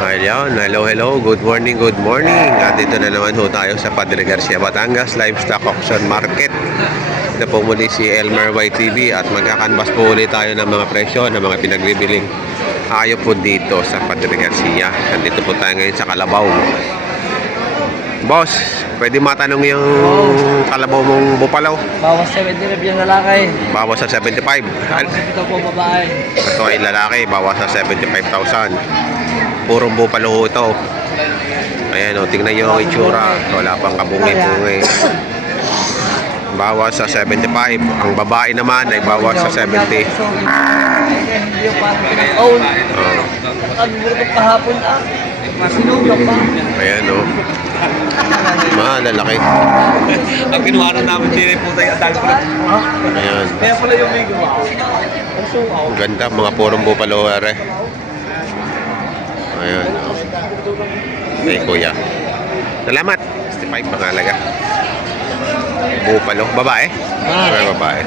Ayun, hello, good morning. At dito na naman ho tayo sa Padre Garcia, Batangas Livestock Auction Market. Ito po muli si Elmer YTV at magkakanbas po ulit tayo ng mga presyo ng mga pinagbibiling hayop po dito sa Padre Garcia. Nandito po tayo ngayon sa Kalabaw. Boss, pwede matanong yung kalabaw mong bupalaw? Bawas 75 yung lalaki. Bawas sa 75. Bawas ito po babae. Ito ay lalaki, bawas sa 75,000. Purong bupalo ito. Ayan o, tingnan nyo ang itsura. Wala pang kabungi-bungi. Bawas sa 75. Ang babae naman ay bawas sa 70. Hindi yung parang pinag-own. Nakagulog kahapon ah. Masinugang pa. Ayan o. Lalaki. Ang kinuhanan namin din po tayo. Ang dami pala. Ayan. Kaya pala yung may gawa. Ang sungaw. Ang ganda, mga purong bupalo. Ayan o. Ay kuya. Salamat. 65 pangalaga. Bupalo. Babae? Ay, babae.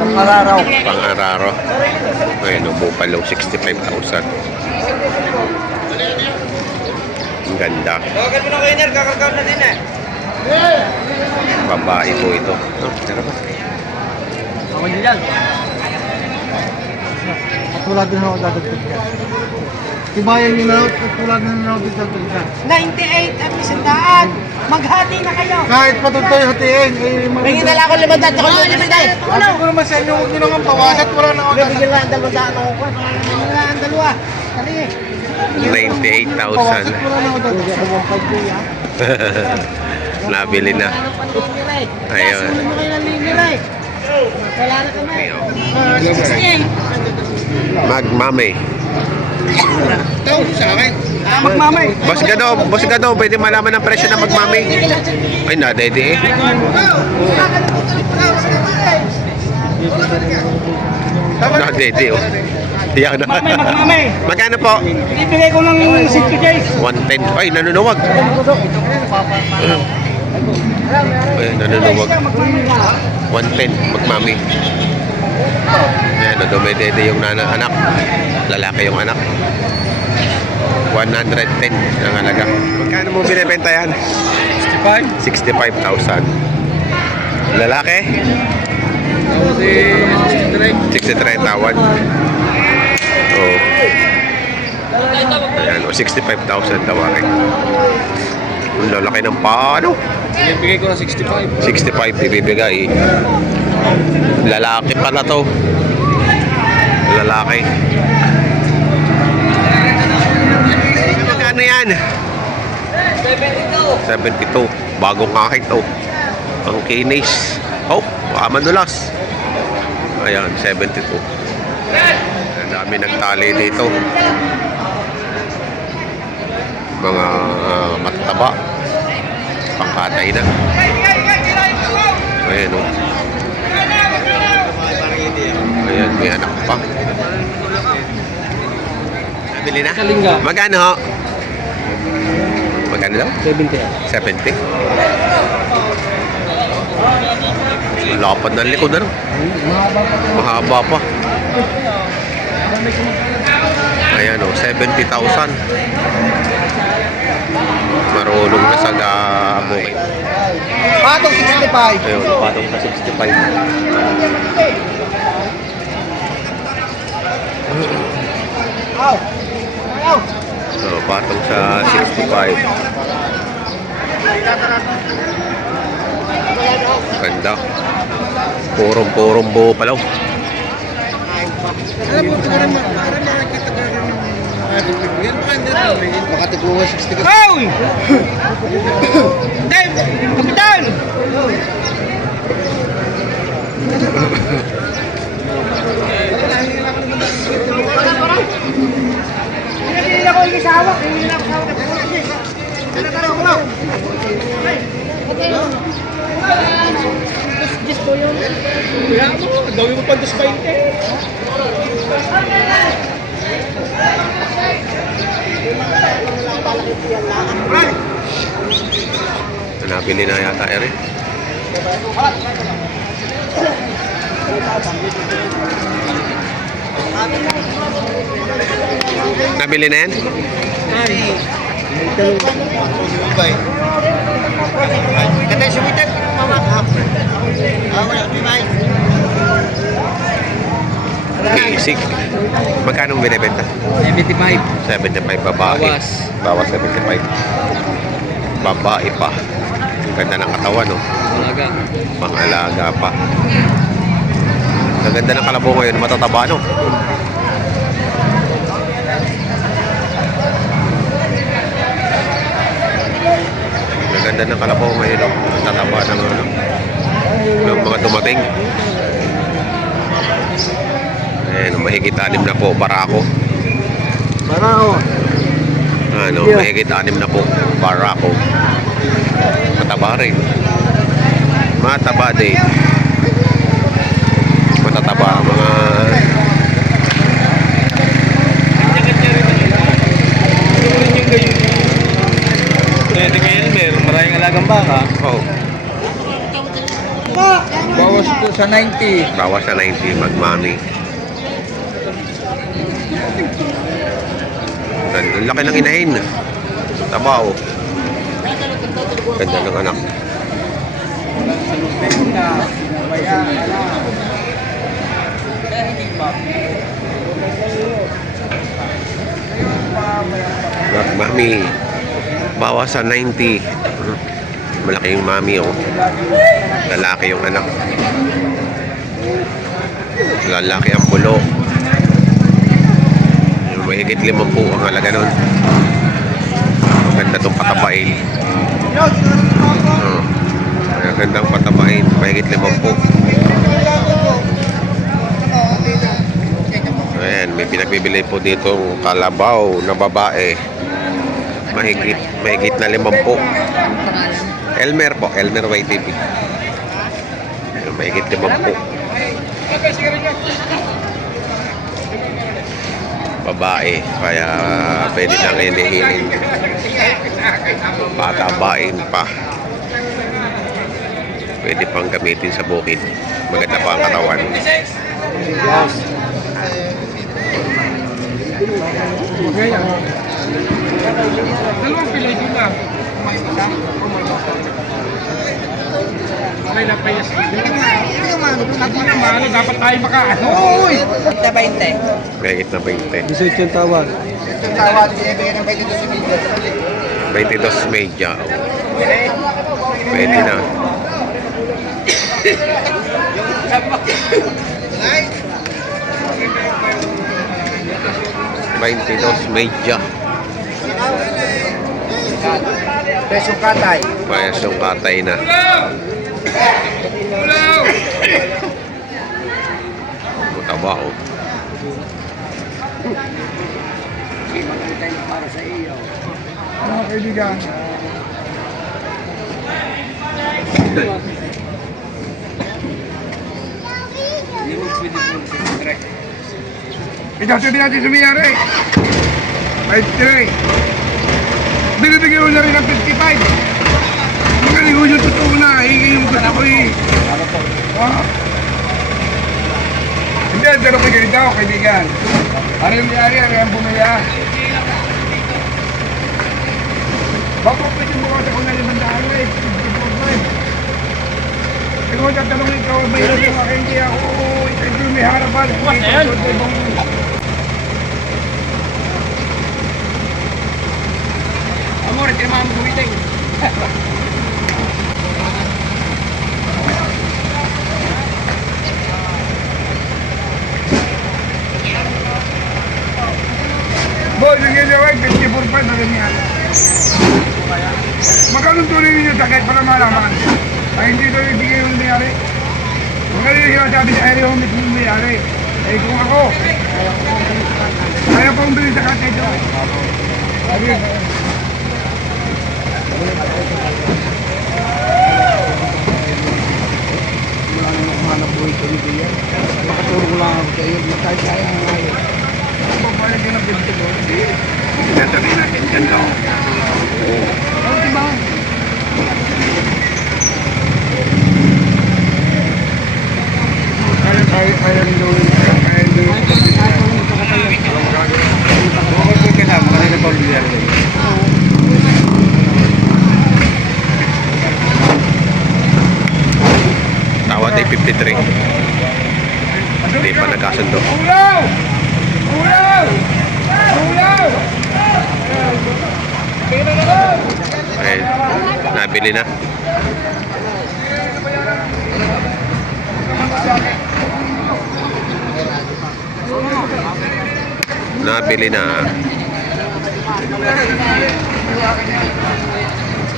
Pang-araraw. Pang-araro. Ayan o, bupalo. 65,000. Ang ganda. Tawagan mo na kayo, Ner. Kakarkaw na din eh. Babae po ito. Tara ba? Ako nyo dyan. Katulad na ako dadagdag yan. Tibayan nyo na, katulad na ako dadagdag yan. 98 at 100. Maghati na kayo. Kahit patutoy hatiin, eh, Tingin na lang ako 500 ako yung ibigay. Sabi ko naman sa inyo, huwag nyo naman pawasan, wala na ako Bigyan lang ang 200 ako. Bigyan lang ang dalawa. Dali. 98,000. pawasan, wala na ako dadagdag. Nabili na. Ayun. Sulit mo kayo ng linilay. Wala na kami. 68. Magmamay. Tawag sa akin. Magmamay. Boss Gado, pwede malaman ang presyo ng magmamay. Ay, nadede eh. Nadede oh. Iyak na. Magmamay. Magkano po? Ibigay ko ng 60K. 110. Ay, nanunuwag. Ay, nanunuwag. 110, magmami. Ayan, dumedede yung anak. Lalaki yung anak. 110 ang halaga. Magkano mo binibenta yan? 65,000. Lalaki? 63 tawad. Oh. Ayan, 65,000 tawag. Ang lalaki ng paano? Ibigay ko ng 65. 65 ibibigay. Lalaki pala to. Lalaki. Magkano yan? 72. Bagong kahit to. Ang kinis. Oh, baka madulas. Ayan, 72. Ang dami nagtali dito. Mga matataba. Pangkatay na. Ayan o. Ayan, may anak pa. Nabili na? Kalinga. Magkano ho? Magkano daw? 70. 70? Lapad ng likod na no? Mahaba pa. Ayan o, 70,000. Marunong na sa bukid. Patong 65. Ayun, patong sa 65. Aw! Aw! So, patong sa 65. Ganda. Purong buo palaw. Alam mo, para makakita ka rin ng yan, baka tigluwa 60 ka. Hoy! Dave! Kapitan! Hindi ako yung isawak. Hindi ako isawak. Just po yun. Kaya mo, dawi mo pa 220. Nabili na yata ere. Nabili na yan? Katay sumitan. Wala, di ba? Basic. Magkano binibenta? 75. 75 babae. Bawas. Bawas 75. Babae pa. Ganda ng katawan, no? Talaga. Pang-alaga pa. Ang ganda ng kalabo ngayon, matataba, no? Ang ganda ng kalabo ngayon, no? Matataba ng, ano, ng mga dumating. Ayan, mahigit 6 na po, barako. Barao. Ano, mahigit 6 na po, barako. Mataba rin. Mataba din. Matataba ang mga Pwede kay Elmer, maraming alagang baka. oh, Bawas ito sa 90. bawas sa 90 magmami. Ang laki ng inahin. Taba, oh. Ganda ng anak. Mami, bawas sa 90. Malaki yung mami, oh. Lalaki yung anak. Lalaki ang bulo. Yung mahigit 50 ang halaga nun. Maganda itong patabain. Magandang patabain. Mahigit 50. Ayan, may pinagbibili po dito kalabaw na babae. Mahigit na 50. Elmer po, Elmer YTV. Mahigit 50. Babae, kaya pwede nang inihiling. Patabain pa. Pwede pang gamitin sa bukid. Maganda pa ang katawan. Dalawang pilay ko na. May napayas. Ako naman, dapat tayo makaano. Uy! Mahigit na 20. 18 yung tawag. Ito tawag, binibigyan ng 22 sa video. 22 media. Pwede na. Ay! 22 media. Presyo katay. Payas yung katay na. Mataba, oh. Mga kaibigan. Ikaw sabi natin sumiyari. 53. Binibigyan mo na rin ng 55. Magaling ko yung totoo na. Hingin yung gusto ko eh. Hindi, pero kay ganito, kaibigan. Ano yung nangyari? Ano yung bumaya? Bakit pwede mo kasi kung nalimang daan eh? Ikaw tatanungin ikaw, mayroon yung aking hindi ako. Ito yung may harapan. What the hell? Amor, ito yung mga gumiting. Boy, bigyan niya ay 54 pa na ganyan. Magkano tuloy ninyo sa kahit para malaman? Ay hindi ito ibigay yung nangyari. Magkano yung sinasabi niya ay yung mismo nangyari. Eh kung ako, kaya pang bilhin sa kahit ito. Sabi ko, wala namang kumanap buhay ko nito yan. Makaturo ko lang ako sa iyo. Matay-kaya ang ngayon. Papayag yun ang binti ko. Hindi. Sinasabihin natin dyan daw. Ano diba? Kaya rin gawin. Kaya rin gawin. 63. Hindi pa nagkasundo. Ulaw! Ulaw! Ulaw! Ayun, nabili na. Nabili na.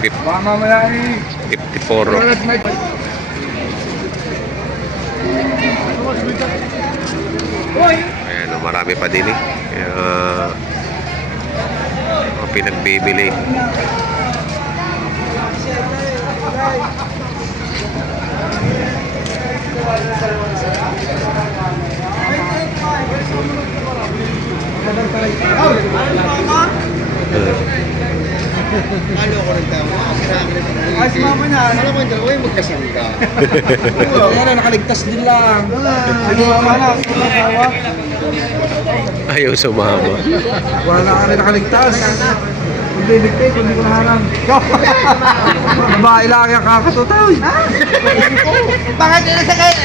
Baka mamaya eh. 54. Malas may... Ayan, marami pa din eh. Kaya, mga pinagbibili. Ano ko rin tao? Ay, si mama na. Alam mo yung dalawa yung magkasangga. Yan, nakaligtas din lang. Ano mama na? Asawa? Ayaw sumama. Wala ka rin nakaligtas. Hindi ligtas, hindi ko naharang. Babae lang yung kakatutaw. Bakit yun sa kayo?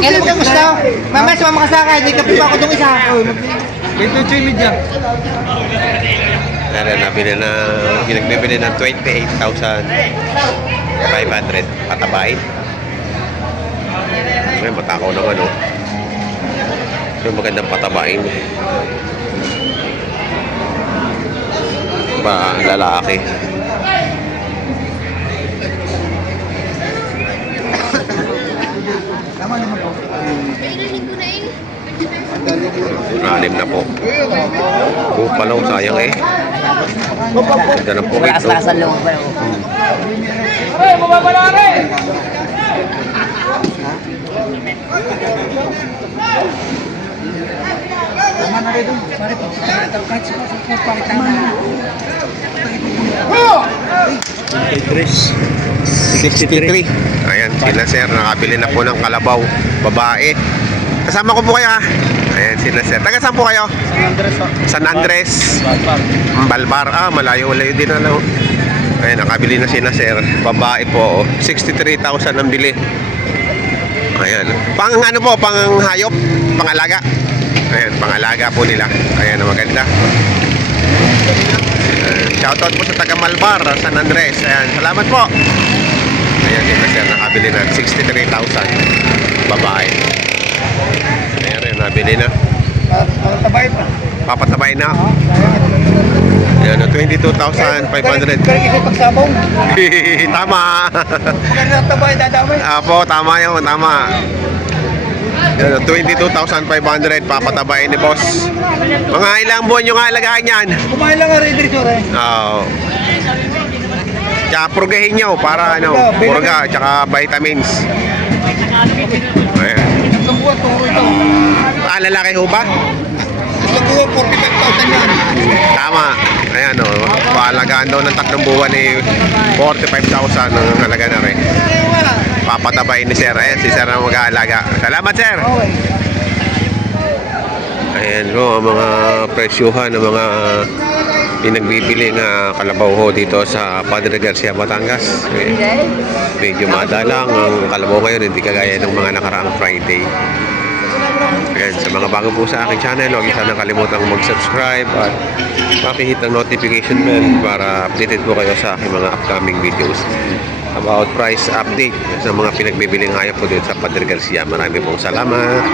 Kailan ka gusto? Mama, sumama ka sa akin. Hindi ka pa ako itong isa. Ito yung media. Ayan, nabili na, pinagbibili ng 28,500 patabain. Ay, matakaw naman oh. So, magandang patabain. Ba, lalaki. Lalim na po. Palaw, sayang eh. Ganda ng pugit to. Aray, mababala rin! Tama na rin doon. Sorry po. Kahit sa pagpapakita na. 63. Ayan, sila sir, nakabili na po ng kalabaw. Babae. Kasama ko po kayo ha. Ayan, sila sir. Taga saan po kayo? San Andres. Balbar. Ah, malayo-layo din ano. Ayan, nakabili na sila sir. Babae po. 63,000 ang bili. Ayan. Pang ano po, pang hayop, pangalaga. Ayan, pangalaga po nila. Ayan, maganda. Shoutout po sa taga Malbar, San Andres. Ayan, salamat po. Ayan, sila sir, nakabili na 63,000. Babae. Ayan rin, nabili na. Tabay pa. Papatabay na. Ayan, 22,500. Kaya kasi pagsabong. Tama. Maganda tabay, dadamay. Apo, tama yun, tama. Ayan, 22,500 papatabayin ni boss. Mga ilang buwan yung alagaan yan? Kumain lang nga rin dito eh. Oo. Tsaka purgahin nyo para ano, purga, tsaka vitamins. Ayan. Isang buwan, turo ito. Ah, lalaki ho ba? Isang buwan, 45,000 yan. Tama. Ayan o, paalagaan daw ng 3 buwan ni 45,000 ang halaga na rin. Papatabayin ni sir. Ayan, si sir ang mag-aalaga. Salamat sir. Okay. Ayan ko, ang mga presyuhan ng mga pinagbibili na kalabaw ho dito sa Padre Garcia, Batangas. Medyo madalang ang kalabaw ngayon, hindi kagaya ng mga nakaraang Friday. Ayan, sa mga bago po sa aking channel, huwag sana kalimutang mag-subscribe at pakihit ng notification bell para updated po kayo sa aking mga upcoming videos about price update sa mga pinagbibiling hayop po dito sa Padre Garcia. Marami pong salamat.